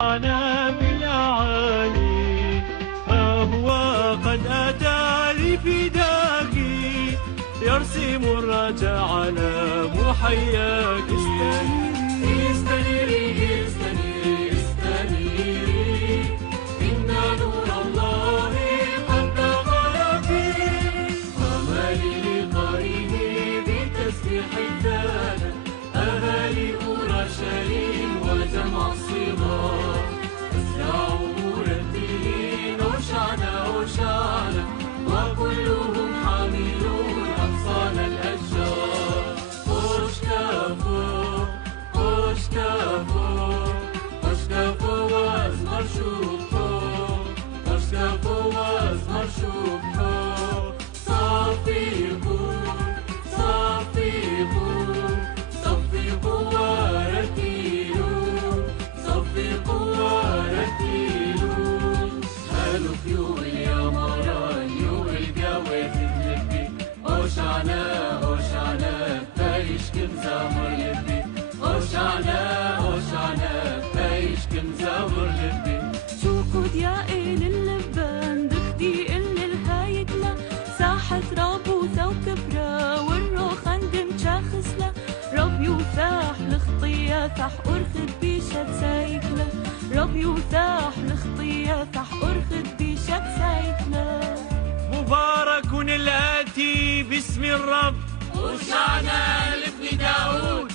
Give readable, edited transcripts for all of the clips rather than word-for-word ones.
أنا بالأعالي فهو قد أتى لفداك يرسم الرجا على محياك. استنيري استنيري استنيري إن نور الله قد دخل فيك ومالي لقائه بتسبيح الدار أهالي أورشليم وجمع الصغار أسرعوا مرتلين أوشعنا أوشعنا وكلهم حاملون أغصان الأشجار. أشكفوا أشكفوا أشكفوا وأزمر شوفوا أشكفوا وأزمر شوفوا صفقوا صفقوا صفقوا ورتلوا صفقوا ورتلوا هلو فيو اليمران يو الجواز اللبي أوشعنا أوشعنا فايشكن زامر لبي أوشعنا أوشعنا فايشكن زامر لبي شوكود يا إل اللبان دختي إل الهايتنا ساحة رابو ثو كبرى والروخ عندم شاخصنا رب يوثاح لخطية ثح أرخد بيشت سايكلا رب يوثاح لخطية ثح أرخد بيشت سايكلا. مبارك الآتي باسم الرب أوشعنا لابن داود.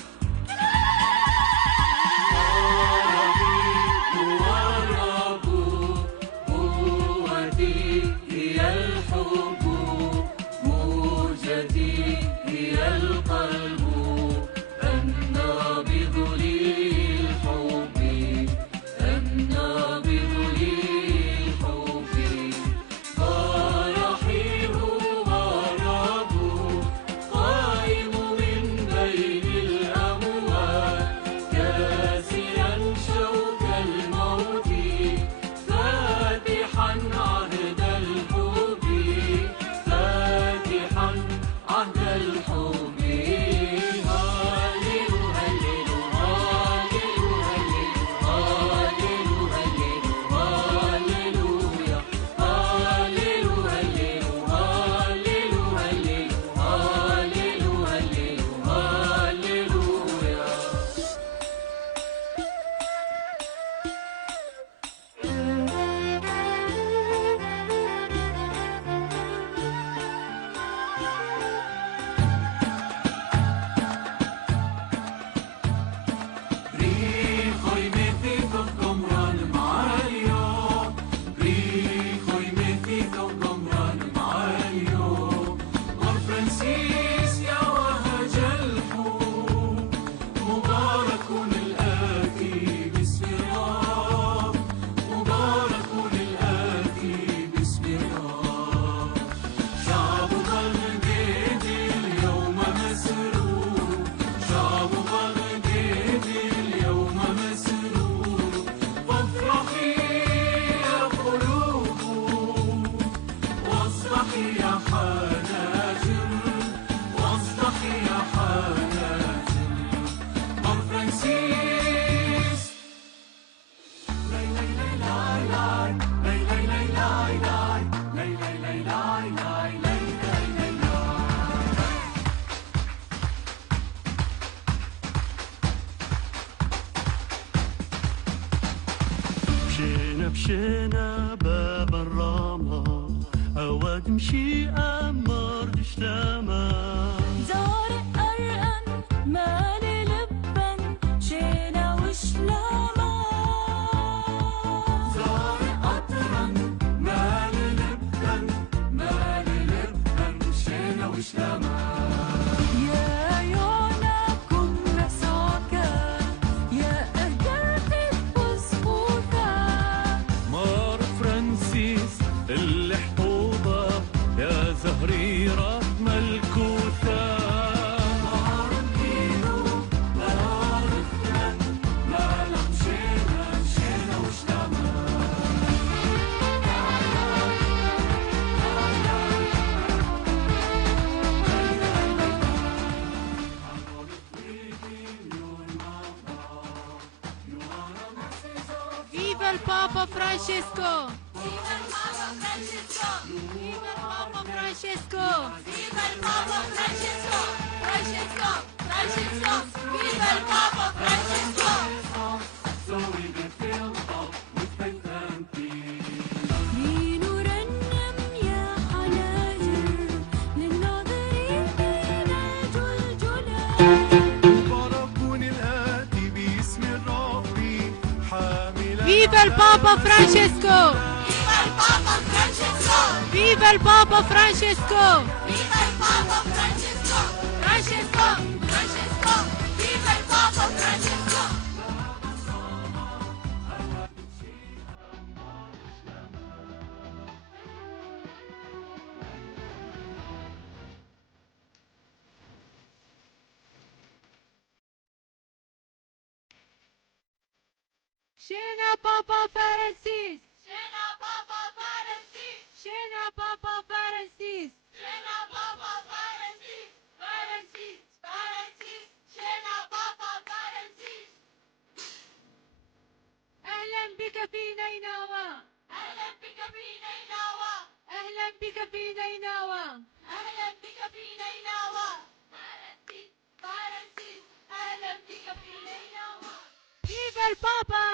مشينا باب الرامة أود مشي أمر دشتامة زارق أرقن مالي لبن شينا وشلامة زارق أطرن مالي لبن شينا وشلامة يا يونا كن مسوكا يا أهدافي بسبوكا مار فرانسيس الحطوبة يا زهريرة مل Viva il Papa Francesco! Viva il Papa Francesco! Viva il Papa Francesco! Viva il Papa Francesco! Francesco! Francesco! Viva il Papa Francesco! So we get filled up with faith and peace. لنرنم يا حناجر للناظرين الجلجلة مبارك الآتي باسم الرب حاملا Viva il Papa Francesco! Viva il Papa Francesco! Viva il Papa Francesco! Viva il Papa Francesco! Francesco! Francesco! Viva il Papa Francesco! Scena Papa Francis! Scena Papa Francis! Scena Papa Francis! Scena Papa Francis! Francis! Francis! Scena Papa Francis! أهلا بك في نينوى! أهلا بك في نينوى! أهلا بك في نينوى! أهلا بك في نينوى! فرنسيس فرنسيس أهلا بك في نينوى! Viva il Papa!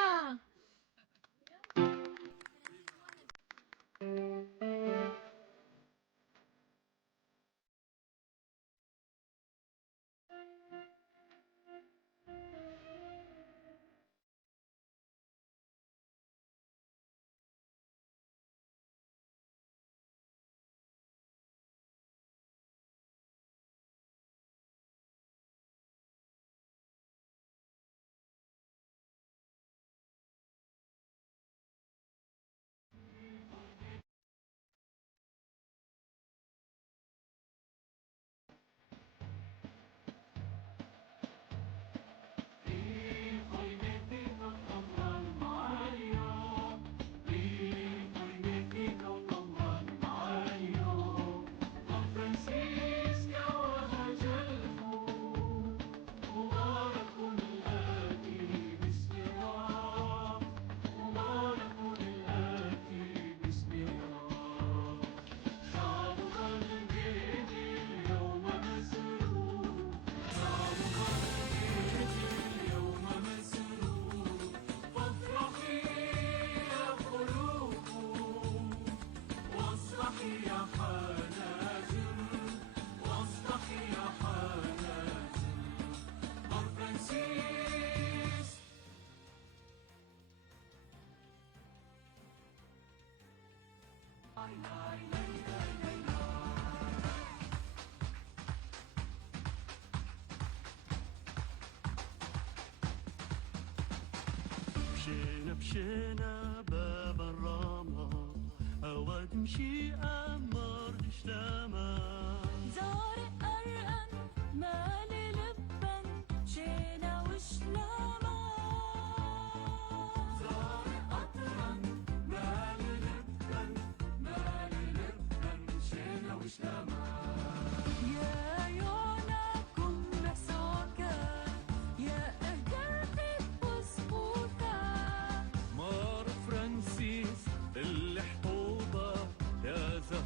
مشينا مشينا باب الرامة أود مشي أمر دشتامة زارق أرقن مالي لبن شينا وشلامة زارق أطرن مالي لبن شينا وشلامة. يا يوناكم مسوكا يا أهدافي وسقوطا مار فرانسيس اللي حطوبة يا زهر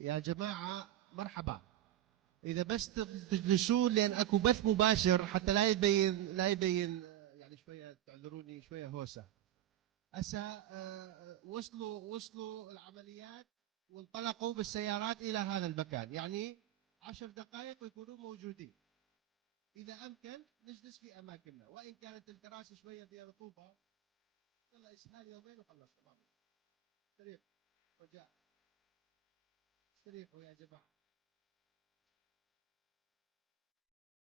يا جماعة مرحبا. إذا بس تدلسون لأن أكو بث مباشر حتى لا يبين يعني شوية تعذروني شوية هوسة. هسه وصلوا العمليات وانطلقوا بالسيارات إلى هذا المكان، يعني 10 دقائق ويكونوا موجودين. إذا أمكن نجلس في أماكننا، وإن كانت الكراسي شوية فيها رطوبة. يلا إسهال يومين وخلص تمام. استريحوا رجاء، استريحوا يا جماعة.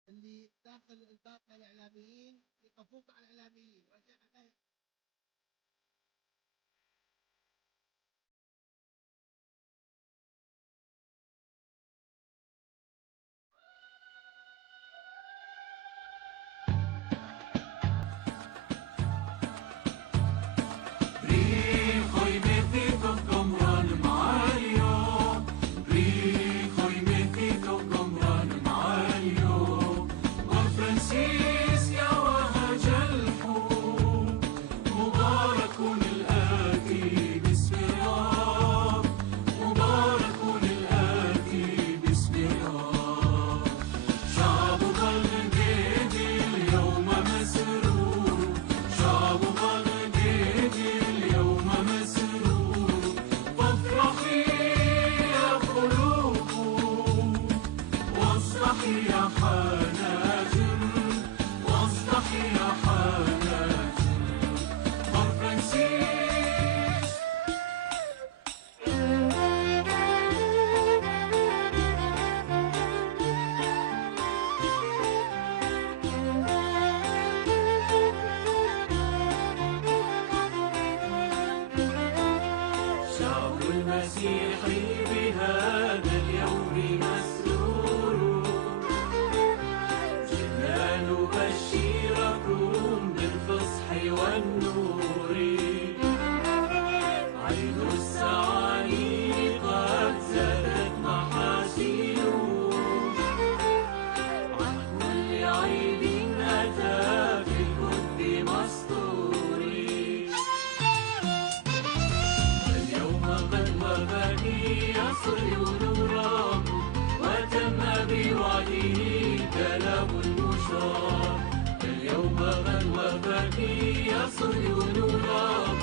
اللي داخل الإعلاميين يقفون مع الإعلاميين. رجاء بوعده كلام المشرع الصهر ونوراه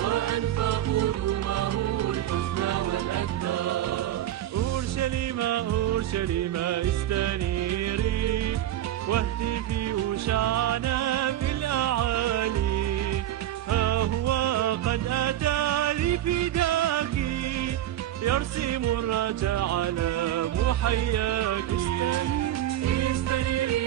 وأنفى قدومه الحسنى والأكثر. أورشليم أورشليم استنيري واهتفي وشعنا في الأعالي، ها هو قد أتى لفداك يرسم الرجاء على محياك. استنيري